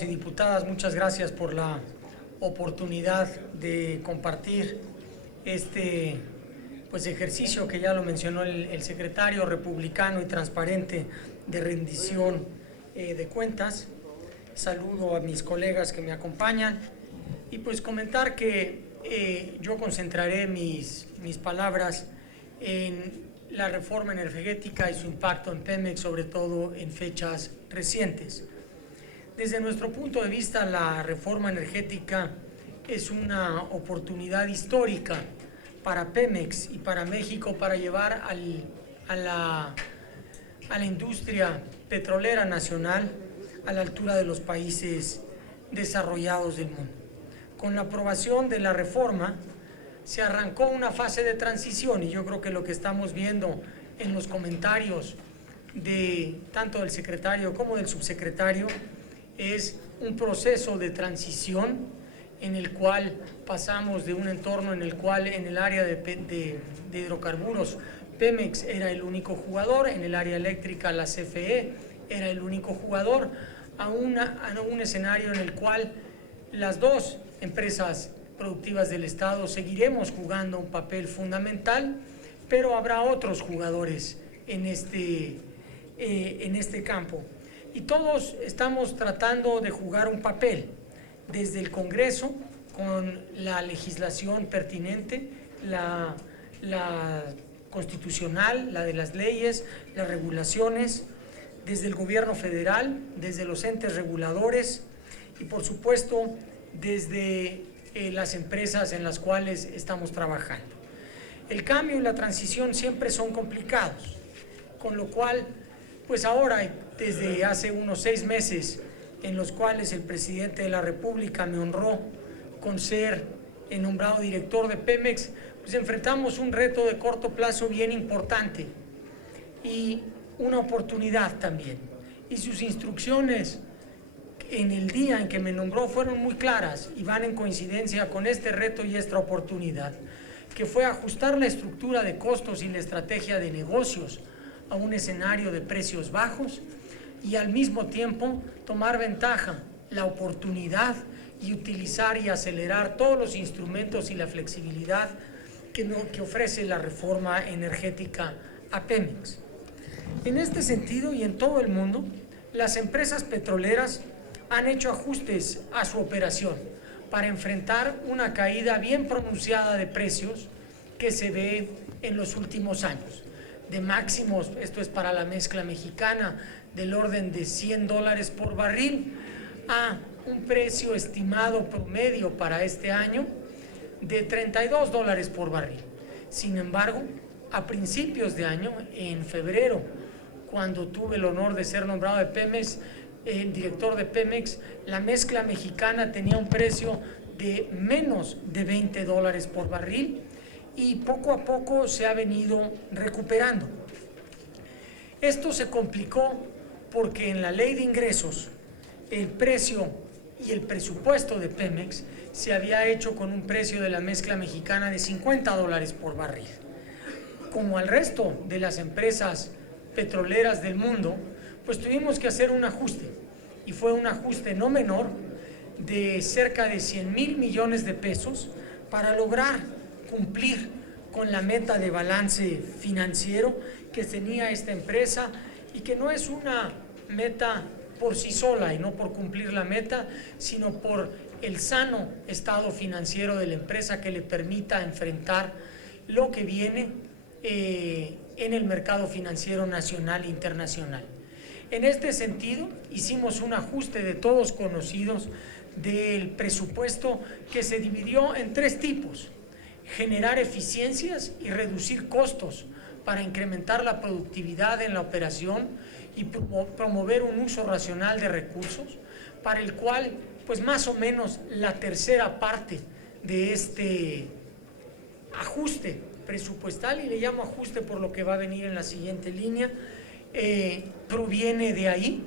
Y diputadas, muchas gracias por la oportunidad de compartir este ejercicio que ya lo mencionó el secretario, republicano y transparente, de rendición de cuentas. Saludo a mis colegas que me acompañan y pues comentar que yo concentraré mis palabras en la reforma energética y su impacto en Pemex, sobre todo en fechas recientes. Desde nuestro punto de vista, la reforma energética es una oportunidad histórica para Pemex y para México para llevar a la industria petrolera nacional a la altura de los países desarrollados del mundo. Con la aprobación de la reforma se arrancó una fase de transición y yo creo que lo que estamos viendo en los comentarios de tanto del secretario como del subsecretario es un proceso de transición en el cual pasamos de un entorno en el cual en el área de hidrocarburos Pemex era el único jugador, en el área eléctrica la CFE era el único jugador, a un escenario en el cual las dos empresas productivas del Estado seguiremos jugando un papel fundamental, pero habrá otros jugadores en este campo. Y todos estamos tratando de jugar un papel, desde el Congreso, con la legislación pertinente, la constitucional, la de las leyes, las regulaciones, desde el gobierno federal, desde los entes reguladores y por supuesto desde las empresas en las cuales estamos trabajando. El cambio y la transición siempre son complicados, con lo cual pues ahora, desde hace unos 6 meses, en los cuales el presidente de la República me honró con ser nombrado director de Pemex, pues enfrentamos un reto de corto plazo bien importante y una oportunidad también. Y sus instrucciones en el día en que me nombró fueron muy claras y van en coincidencia con este reto y esta oportunidad, que fue ajustar la estructura de costos y la estrategia de negocios a un escenario de precios bajos y al mismo tiempo tomar ventaja, la oportunidad y utilizar y acelerar todos los instrumentos y la flexibilidad que ofrece la reforma energética a Pemex. En este sentido y en todo el mundo, las empresas petroleras han hecho ajustes a su operación para enfrentar una caída bien pronunciada de precios que se ve en los últimos años. De máximos, esto es para la mezcla mexicana, del orden de $100 por barril, a un precio estimado promedio para este año de $32 por barril. Sin embargo, a principios de año, en febrero, cuando tuve el honor de ser nombrado de Pemex, director de Pemex, la mezcla mexicana tenía un precio de menos de $20 por barril y poco a poco se ha venido recuperando. Esto se complicó porque en la ley de ingresos el precio y el presupuesto de Pemex se había hecho con un precio de la mezcla mexicana de $50 por barril. Como al resto de las empresas petroleras del mundo, pues tuvimos que hacer un ajuste y fue un ajuste no menor de cerca de 100,000 millones de pesos para lograr cumplir con la meta de balance financiero que tenía esta empresa y que no es una meta por sí sola y no por cumplir la meta, sino por el sano estado financiero de la empresa que le permita enfrentar lo que viene en el mercado financiero nacional e internacional. En este sentido, hicimos un ajuste de todos conocidos del presupuesto que se dividió en 3 tipos: generar eficiencias y reducir costos para incrementar la productividad en la operación y promover un uso racional de recursos, para el cual, pues más o menos la tercera parte de este ajuste presupuestal, y le llamo ajuste por lo que va a venir en la siguiente línea, proviene de ahí.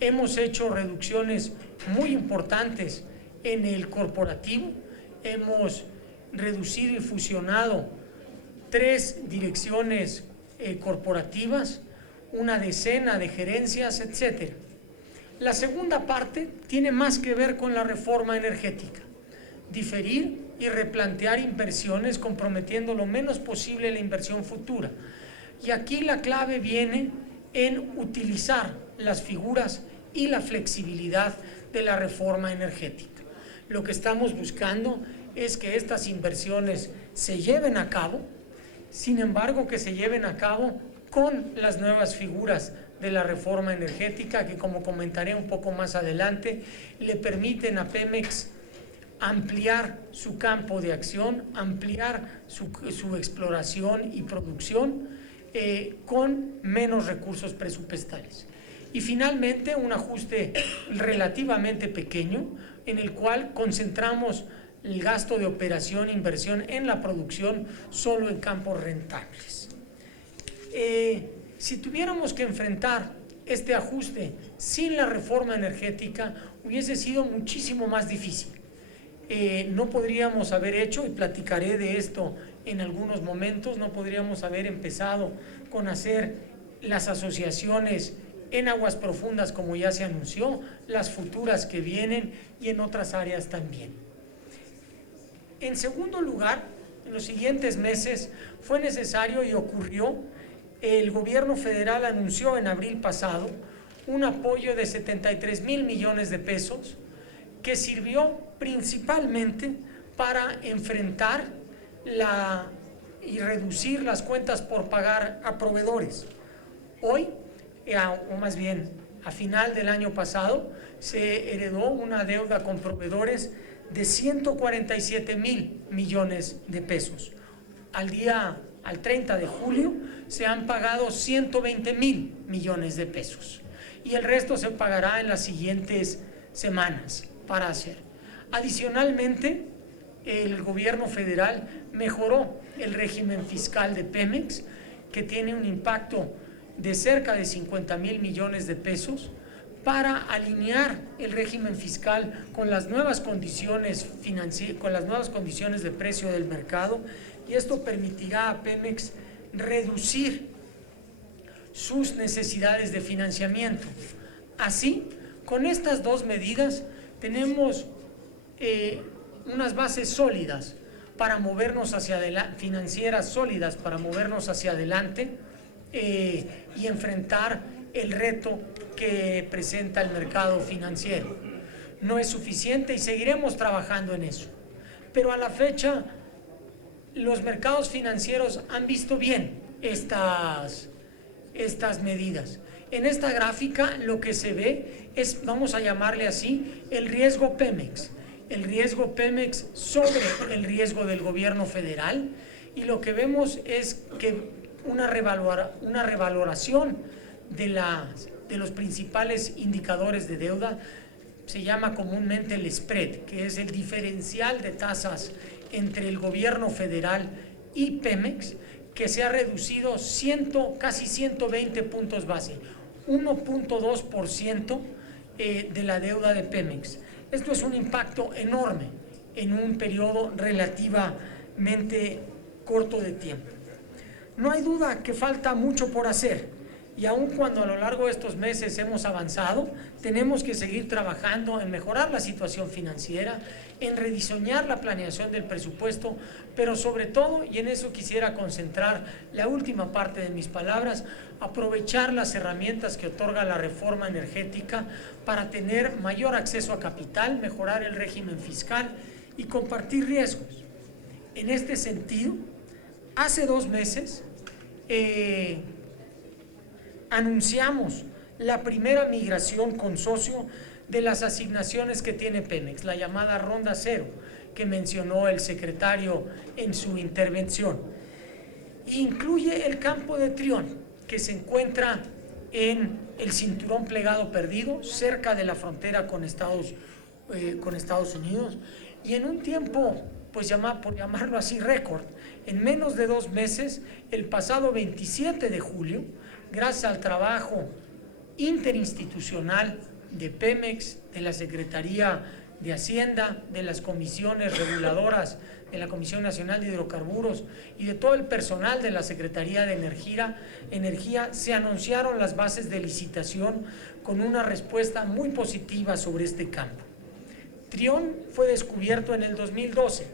Hemos hecho reducciones muy importantes en el corporativo, hemos reducido y fusionado 3 direcciones corporativas, una decena de gerencias, etcétera. La segunda parte tiene más que ver con la reforma energética, diferir y replantear inversiones comprometiendo lo menos posible la inversión futura. Y aquí la clave viene en utilizar las figuras y la flexibilidad de la reforma energética. Lo que estamos buscando es que estas inversiones se lleven a cabo, sin embargo que se lleven a cabo con las nuevas figuras de la reforma energética que, como comentaré un poco más adelante, le permiten a Pemex ampliar su campo de acción, ampliar su exploración y producción con menos recursos presupuestales. Y finalmente un ajuste relativamente pequeño en el cual concentramos el gasto de operación e inversión en la producción solo en campos rentables. Si tuviéramos que enfrentar este ajuste sin la reforma energética, hubiese sido muchísimo más difícil. No podríamos haber hecho, y platicaré de esto en algunos momentos, no podríamos haber empezado con hacer las asociaciones en aguas profundas como ya se anunció, las futuras que vienen y en otras áreas también. En segundo lugar, en los siguientes meses fue necesario y ocurrió, el gobierno federal anunció en abril pasado un apoyo de 73,000 millones de pesos que sirvió principalmente para enfrentar y reducir las cuentas por pagar a proveedores. Hoy, o más bien a final del año pasado, se heredó una deuda con proveedores de 147,000 millones de pesos. Al 30 de julio se han pagado 120,000 millones de pesos y el resto se pagará en las siguientes semanas para hacer. Adicionalmente, el gobierno federal mejoró el régimen fiscal de Pemex, que tiene un impacto de cerca de 50,000 millones de pesos, para alinear el régimen fiscal con las nuevas condiciones de precio del mercado, y esto permitirá a Pemex reducir sus necesidades de financiamiento. Así, con estas dos medidas tenemos unas bases sólidas para movernos hacia adelante, financieras sólidas para movernos hacia adelante y enfrentar el reto que presenta el mercado financiero. No es suficiente y seguiremos trabajando en eso, pero a la fecha los mercados financieros han visto bien estas medidas. En esta gráfica lo que se ve es, vamos a llamarle así, el riesgo Pemex. El riesgo Pemex sobre el riesgo del gobierno federal, y lo que vemos es que una revaloración de los principales indicadores de deuda se llama comúnmente el spread, que es el diferencial de tasas entre el gobierno federal y Pemex, que se ha reducido casi 120 puntos base, 1.2% de la deuda de Pemex. Esto es un impacto enorme en un periodo relativamente corto de tiempo. No hay duda que falta mucho por hacer, y aun cuando a lo largo de estos meses hemos avanzado, tenemos que seguir trabajando en mejorar la situación financiera, en rediseñar la planeación del presupuesto, pero sobre todo, y en eso quisiera concentrar la última parte de mis palabras, aprovechar las herramientas que otorga la reforma energética para tener mayor acceso a capital, mejorar el régimen fiscal y compartir riesgos. En este sentido, hace 2 meses anunciamos la primera migración con socio de las asignaciones que tiene Pemex, la llamada Ronda Cero, que mencionó el secretario en su intervención. Incluye el campo de Trión, que se encuentra en el cinturón plegado perdido, cerca de la frontera con Estados Unidos, y en un tiempo, pues por llamarlo así, récord, en menos de 2 meses, el pasado 27 de julio, gracias al trabajo interinstitucional de Pemex, de la Secretaría de Hacienda, de las comisiones reguladoras, de la Comisión Nacional de Hidrocarburos y de todo el personal de la Secretaría de Energía, se anunciaron las bases de licitación con una respuesta muy positiva sobre este campo. Trión fue descubierto en el 2012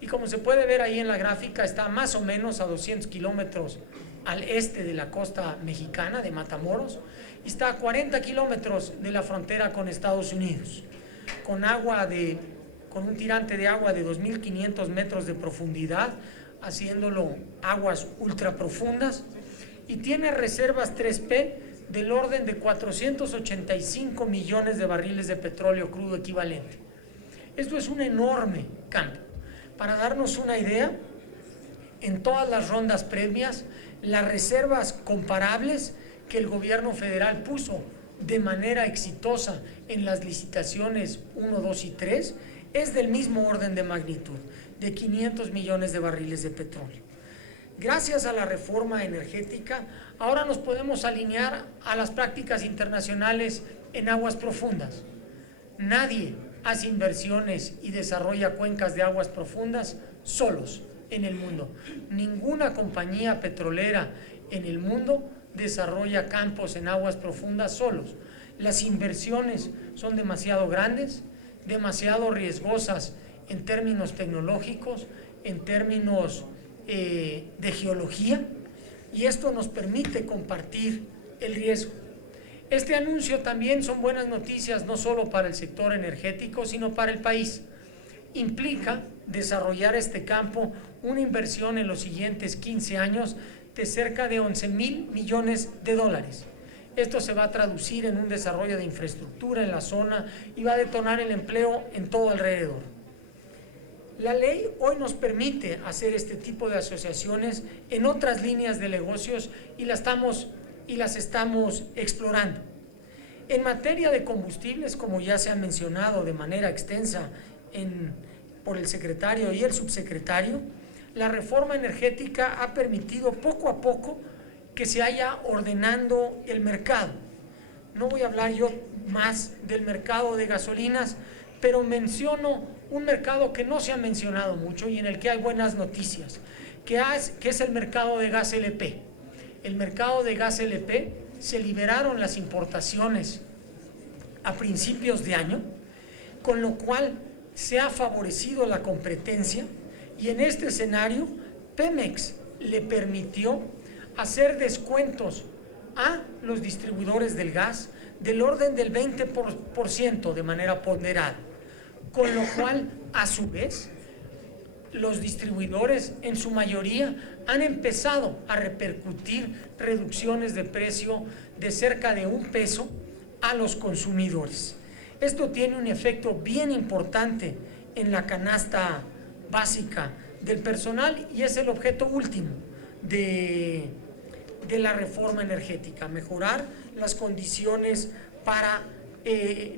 y, como se puede ver ahí en la gráfica, está más o menos a 200 kilómetros al este de la costa mexicana de Matamoros y está a 40 kilómetros de la frontera con Estados Unidos, con un tirante de agua de 2.500 metros de profundidad, haciéndolo aguas ultra profundas, y tiene reservas 3P del orden de 485 millones de barriles de petróleo crudo equivalente. Esto es un enorme campo. Para darnos una idea, en todas las rondas previas, las reservas comparables que el gobierno federal puso de manera exitosa en las licitaciones 1, 2 y 3 es del mismo orden de magnitud, de 500 millones de barriles de petróleo. Gracias a la reforma energética, ahora nos podemos alinear a las prácticas internacionales en aguas profundas. Nadie hace inversiones y desarrolla cuencas de aguas profundas solos en el mundo. Ninguna compañía petrolera en el mundo desarrolla campos en aguas profundas solos. Las inversiones son demasiado grandes, demasiado riesgosas en términos tecnológicos, en términos de geología, y esto nos permite compartir el riesgo. Este anuncio también son buenas noticias no solo para el sector energético, sino para el país. Implica desarrollar este campo una inversión en los siguientes 15 años de cerca de 11,000 millones de dólares. Esto se va a traducir en un desarrollo de infraestructura en la zona y va a detonar el empleo en todo alrededor. La ley hoy nos permite hacer este tipo de asociaciones en otras líneas de negocios y las estamos explorando. En materia de combustibles, como ya se ha mencionado de manera extensa por el secretario y el subsecretario, la reforma energética ha permitido poco a poco que se vaya ordenando el mercado. No voy a hablar yo más del mercado de gasolinas, pero menciono un mercado que no se ha mencionado mucho y en el que hay buenas noticias, que es el mercado de gas LP. El mercado de gas LP se liberaron las importaciones a principios de año, con lo cual se ha favorecido la competencia, y en este escenario Pemex le permitió hacer descuentos a los distribuidores del gas del orden del 20% de manera ponderada, con lo cual a su vez los distribuidores en su mayoría han empezado a repercutir reducciones de precio de cerca de $1 a los consumidores. Esto tiene un efecto bien importante en la canasta básica del personal y es el objeto último de la reforma energética, mejorar las condiciones para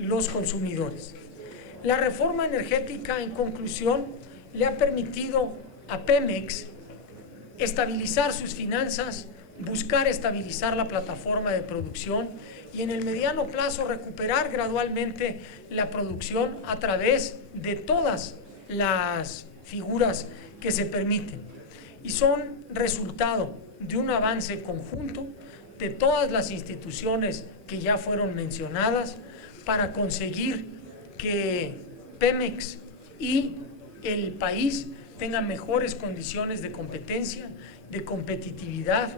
los consumidores. La reforma energética, en conclusión, le ha permitido a Pemex estabilizar sus finanzas, buscar estabilizar la plataforma de producción y en el mediano plazo recuperar gradualmente la producción a través de todas las figuras que se permiten, y son resultado de un avance conjunto de todas las instituciones que ya fueron mencionadas para conseguir que Pemex y el país tengan mejores condiciones de competencia, de competitividad